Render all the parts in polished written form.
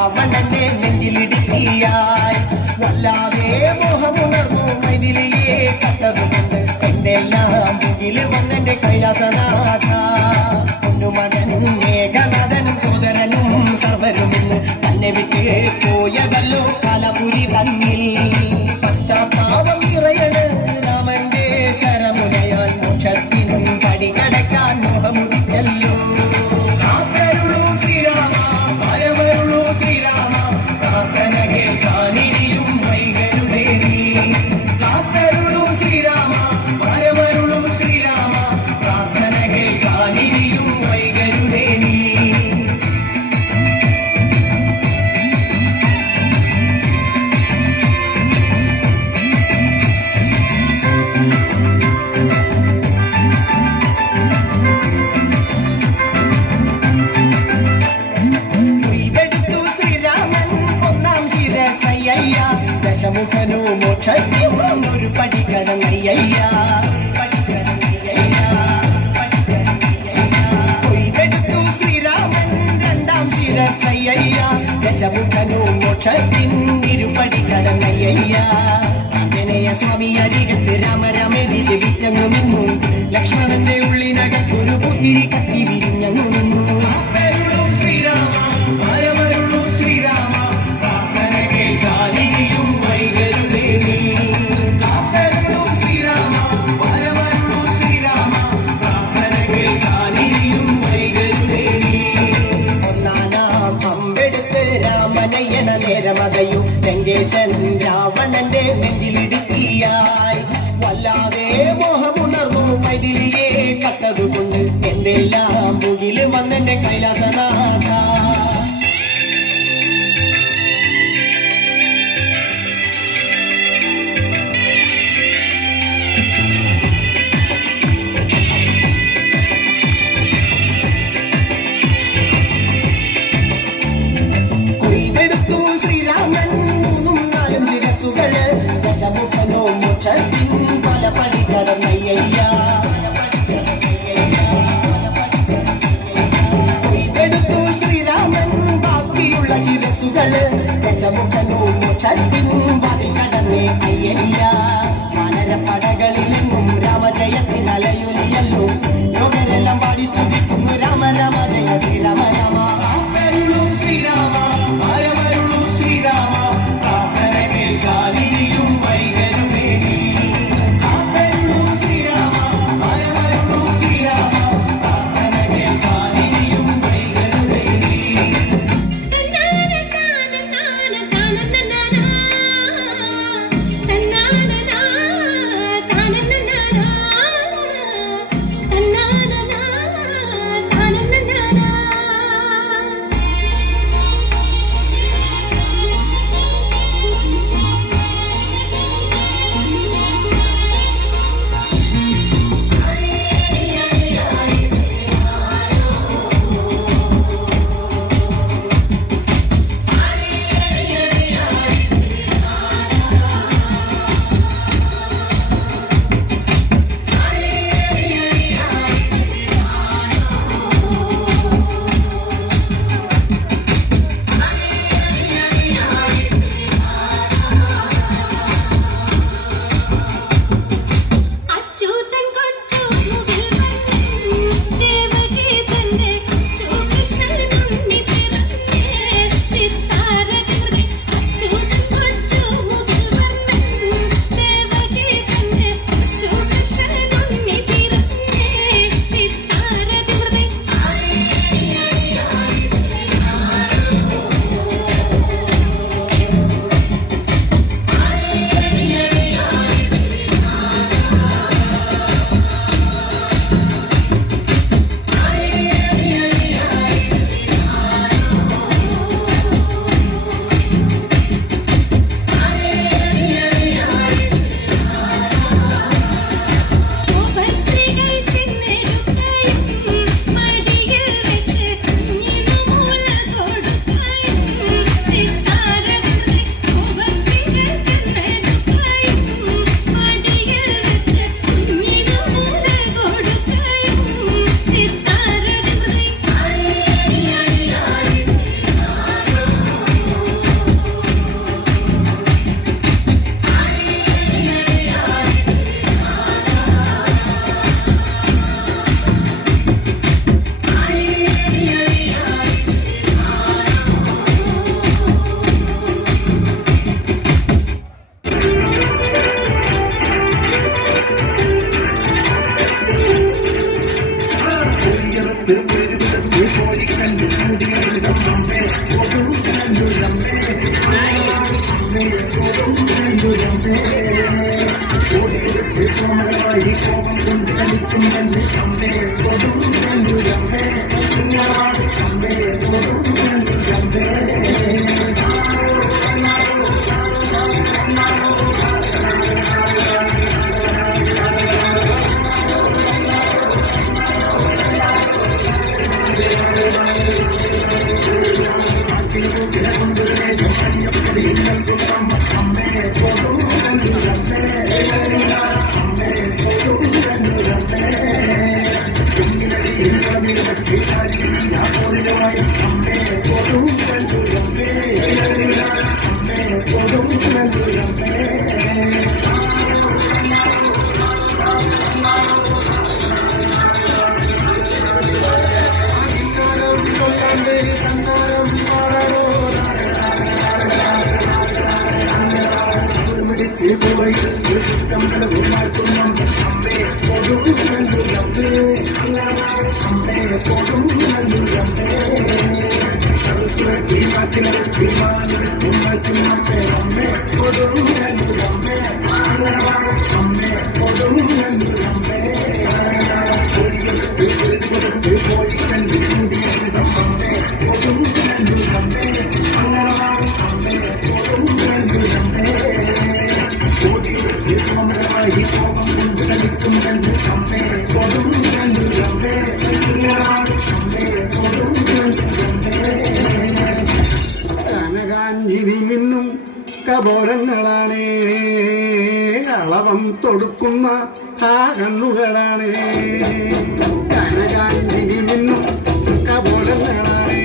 രാവണന്റെ നെഞ്ചിലിടുക്കിയായി വല്ലാതെ മോഹമുണർന്നു മൈഥിലിയെ കണ്ടതുകൊണ്ട് എന്തെല്ലാം മുകില് വന്നെന്റെ കൈലാസനാഥ പൊന്നുമകൻ മേഘനാഥനും സോദരനും സർവരും ഇന്ന് തന്നെ വിട്ട് പോയതല്ലോ കാലപുരി തന്നിൽ പശ്ചാത്താപം നിറയണ് രാമന്റെ ശരമുനയാൽ മോക്ഷത്തിൻ പടി കടക്കാൻ മോഹമുദിച്ചല്ലോ കാത്തരുളൂ ശ്രീരാമ പരമരുളൂ ശ്രീരാമ പ്രാർത്ഥന കേൾക്കാനിരിയും വൈകരുതേ നീ കാത്തരുളൂ ശ്രീരാമ പരമരുളൂ ശ്രീരാമ പ്രാർത്ഥന കേൾക്കാനിരിയും വൈകരുതേ നീ ദശമുഖനോ മോക്ഷത്തിൻ ഒരു പടി കടന്നയ്യ കൊയ്തെടുത്തു ശ്രീരാമൻ രണ്ടാം ശിരസയ്യ ദശമുഖനോ മോക്ഷത്തിൻ ഇരുപടി കടന്നയ്യ ആഞ്ജനേയ സ്വാമി അരികത്ത് രാമരാമേതിരെ വിറ്റങ്ങു നിന്നു ലക്ഷ്മണന്റെ ഉള്ളിനകത്തൊരു പുത്തിരി കത്തി വിരിഞ്ഞങ്ങു നിന്നു ശ്രീരാമ പരമരുളൂ ശ്രീരാമ പ്രാർത്ഥന കേൾക്കാനിരിയും വൈകരുതേ നീ കാത്തരുളൂ ശ്രീരാമ പരമരുളൂ ശ്രീരാമ പ്രാർത്ഥന കേൾക്കാനിരിയും വൈകരുതേ നീ ഒന്നാനാം അമ്പെടുത്ത് രാമനയണ നേരമകയും ലങ്കേശൻ രാവണന്റെ നെഞ്ചിലിടുക്കിയായി വല്ലാതെ മോഹമുണർന്നു മൈഥിലിയെ കട്ടതുകൊണ്ട് എന്തെല്ലാം മുകില് വന്നെന്റെ കൈലാസനാഥ കൊയ്തെടുത്തു ശ്രീരാമൻ മൂന്നും നാലും ശിരസുകള് ദശമുഖനോ മോക്ഷത്തിൻ പലപടി കടന്നയ്യ കൊയ്തെടുത്തു ശ്രീരാമൻ ബാക്കിയുള്ള ശിരസുകള് ദശമുഖനോ മോക്ഷത്തിൻ പതി കടന്നേ അയ്യ വാനരപ്പടകളിലെങ്ങും രാമജയത്തിൻ അലയൊലിയല്ലോ ലോകരെല്ലാം പാടി സ്തുതിക്കുന്നു രാമ രാമ ജയ ശ്രീരാമ രാമ ശ്രീരാമ പരമരുളൂ ശ്രീരാമ പ്രാർത്ഥന കേൾക്കാനിരിയും വൈകരുതേ നീ കാത്തരുളൂ ശ്രീരാമ പരമരുളൂ ശ്രീരാമ പ്രാർത്ഥന കേൾക്കാനിരിയും വൈകരുതേ നീ കനകാഞ്ചിരിമിന്നും കപോലങ്ങളാണേ, കളവം തൊടുക്കുന്ന ആ കണ്ണുകളാണേ. കനകാഞ്ചിരിമിന്നും കപോലങ്ങളാണേ,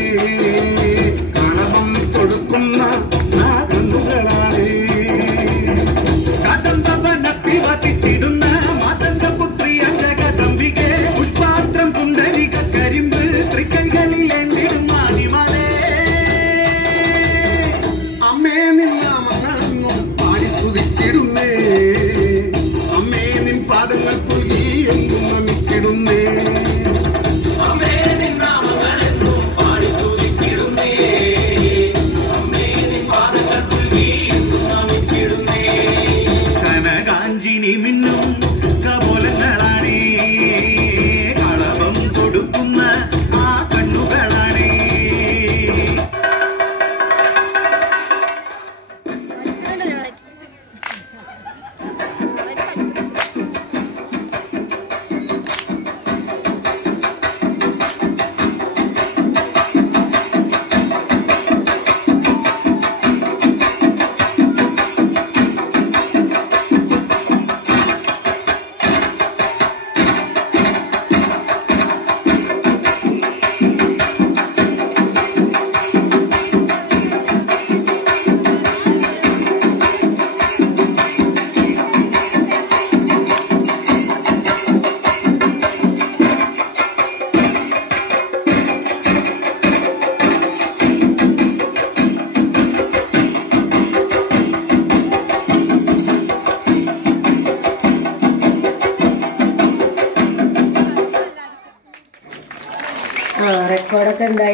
കളവം തൊടുക്കുന്ന ആ കണ്ണുകളാണേ. കദംബവനത്തിൽ വസിച്ചിടുന്ന മാതംഗപുത്രി അംഗകദംബികെ, പുഷ്പാത്രം കുണ്ടലിക കരിമ്പ് തൃക്കൈകളിലേന്തിടും ആദിമലേ. അമ്മേ നിന്നാമങ്ങളെന്നും പാടി സ്തുതിച്ചിടുന്നേ, അമ്മേ നിൻ പാദങ്ങൾ പുൽകി എന്നും നമിച്ചിടുന്നേ. കനകാഞ്ചിനി മിന്നും കപോലങ്ങളാണേ, കളവം കൊടുക്കുന്ന ആ കണ്ണുകളാണേ. റെക്കോർഡൊക്കെ എന്തായി?